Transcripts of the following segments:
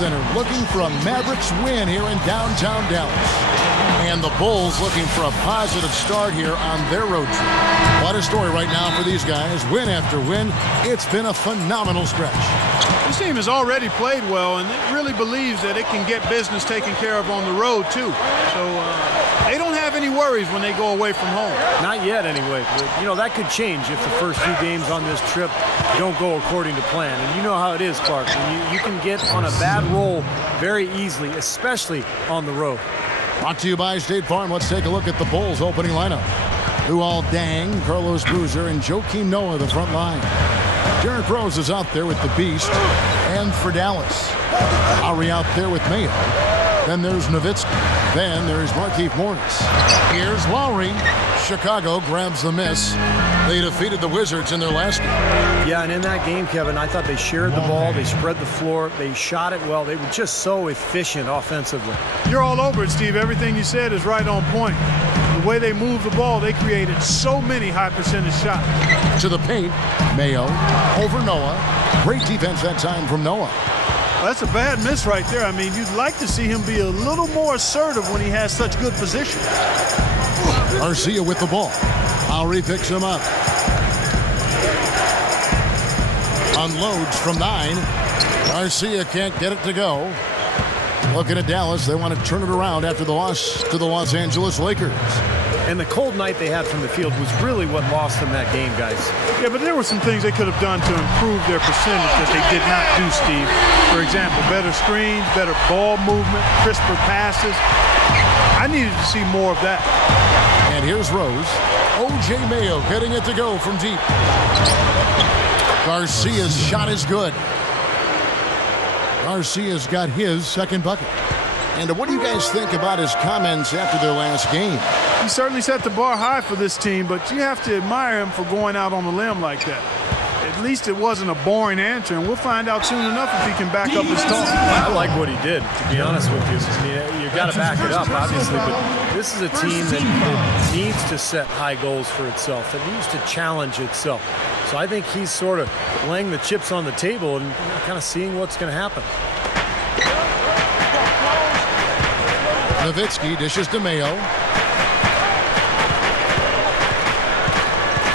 Center looking for a Mavericks win here in downtown Dallas. And the Bulls looking for a positive start here on their road trip. What a story right now for these guys. Win after win. It's been a phenomenal stretch. This team has already played well, and it really believes that it can get business taken care of on the road, too. So they don't have any worries when they go away from home. Not yet, anyway. But, you know, that could change if the first few games on this trip don't go according to plan. And you know how it is, Clark. You can get on a bad roll very easily, especially on the road. Brought to you by State Farm. Let's take a look at the Bulls' opening lineup. Luol Deng, Carlos Boozer, and Joakim Noah, the front line. Derrick Rose is out there with the Beast. And for Dallas, Lowry out there with Mayo. Then there's Nowitzki. Then there's Markieff Morris. Here's Lowry. Chicago grabs the miss. They defeated the Wizards in their last game. Yeah, and in that game, Kevin, I thought they shared the ball. They spread the floor. They shot it well. They were just so efficient offensively. You're all over it, Steve. Everything you said is right on point. The way they moved the ball, they created so many high-percentage shots. To the paint, Mayo over Noah. Great defense that time from Noah. Well, that's a bad miss right there. I mean, you'd like to see him be a little more assertive when he has such good position. Garcia with the ball. Lowry picks him up. Unloads from 9. Garcia can't get it to go. Looking at Dallas, they want to turn it around after the loss to the Los Angeles Lakers. And the cold night they had from the field was really what lost them that game, guys. Yeah, but there were some things they could have done to improve their percentage that they did not do, Steve. For example, better screens, better ball movement, crisper passes. I needed to see more of that. And here's Rose. O.J. Mayo getting it to go from deep. Garcia's shot is good. Garcia's got his second bucket. And what do you guys think about his comments after their last game? He certainly set the bar high for this team, but you have to admire him for going out on a limb like that. At least it wasn't a boring answer, and we'll find out soon enough if he can back up his talk. I like what he did, to be honest with you. I mean, you've got to back it up, obviously, but this is a team that needs to set high goals for itself, that needs to challenge itself. So I think he's sort of laying the chips on the table and kind of seeing what's going to happen. Nowitzki dishes to Mayo.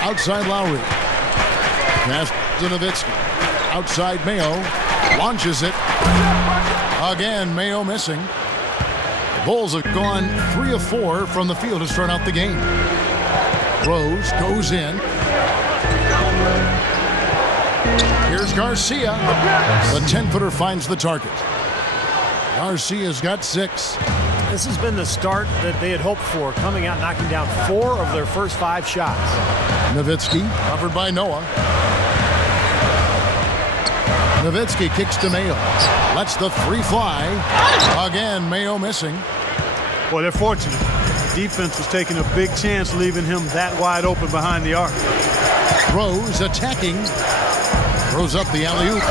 Outside Lowry. Pass to Nowitzki. Outside Mayo. Launches it. Again, Mayo missing. The Bulls have gone 3 of 4 from the field to start out the game. Rose goes in. Here's Garcia. The 10-footer finds the target. Garcia's got 6. This has been the start that they had hoped for, coming out knocking down 4 of their first 5 shots. Nowitzki, covered by Noah. Nowitzki kicks to Mayo. Lets the 3 fly. Again, Mayo missing. Boy, they're fortunate. The defense was taking a big chance leaving him that wide open behind the arc. Rose attacking. Throws up the alley-oop.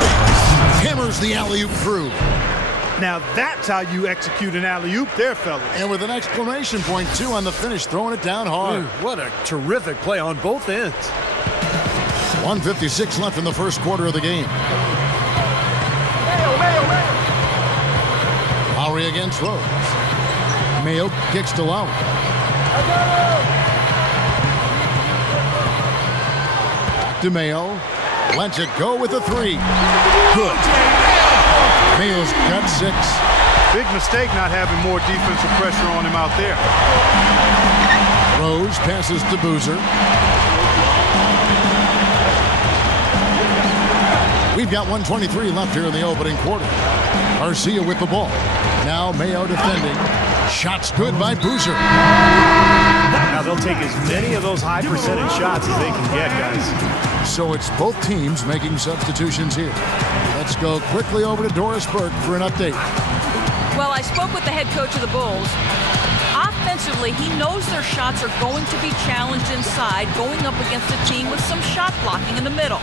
Hammers the alley-oop through. Now that's how you execute an alley-oop there, fellas. And with an exclamation point, too, on the finish, throwing it down hard. What a terrific play on both ends. 1:56 left in the first quarter of the game. Lowry against Rose. Mayo kicks to Lowry. Back to Mayo. Lets it go with a 3. Good. Mayo's got 6. Big mistake not having more defensive pressure on him out there. Rose passes to Boozer. We've got 1:23 left here in the opening quarter. Garcia with the ball. Now Mayo defending. Shots good by Boozer. Now they'll take as many of those high percentage shots as they can get, guys. So it's both teams making substitutions here. Let's go quickly over to Doris Burke for an update. Well, I spoke with the head coach of the Bulls. Offensively, he knows their shots are going to be challenged inside, going up against a team with some shot blocking in the middle.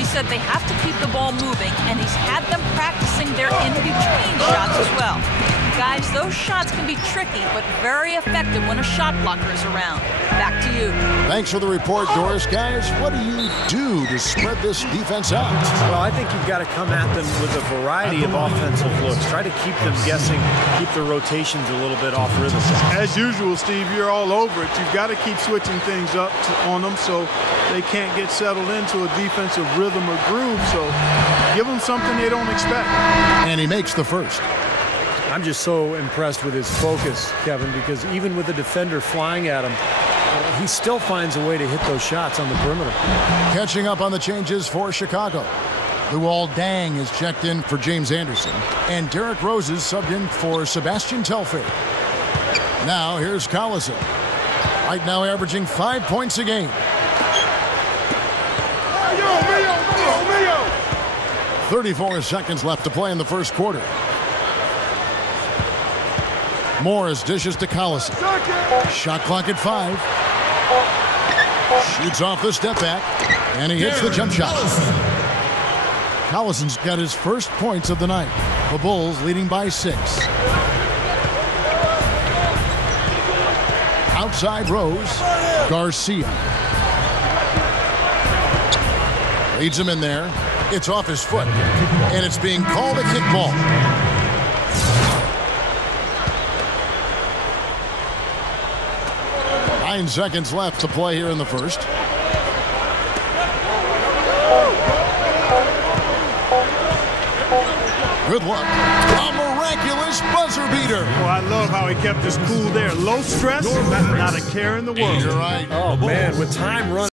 He said they have to keep the ball moving, and he's had them practicing their in-between shots as well. Guys, guys, those shots can be tricky, but very effective when a shot blocker is around. Back to you. Thanks for the report, Doris. Guys, what do you do to spread this defense out? Well, I think you've got to come at them with a variety of offensive looks. Try to keep them guessing, keep their rotations a little bit off rhythm. As usual, Steve, you're all over it. You've got to keep switching things up on them so they can't get settled into a defensive rhythm or groove. So give them something they don't expect. And he makes the first. I'm just so impressed with his focus, Kevin, because even with the defender flying at him, he still finds a way to hit those shots on the perimeter. Catching up on the changes for Chicago. Luol Deng is checked in for James Anderson, and Derrick Rose is subbed in for Sebastian Telfair. Now here's Collison. Right now averaging 5 points a game. 34 seconds left to play in the first quarter. Morris dishes to Collison. Shot clock at 5. Shoots off the step back, and he hits the jump shot. Collison's got his first points of the night. The Bulls leading by 6. Outside Rose. Garcia. Leads him in there. It's off his foot, and it's being called a kickball. Nine seconds left to play here in the first. Good luck. A miraculous buzzer beater. Well, I love how he kept his cool there. Low stress, not a care in the world. You're right. Oh, man, with time running.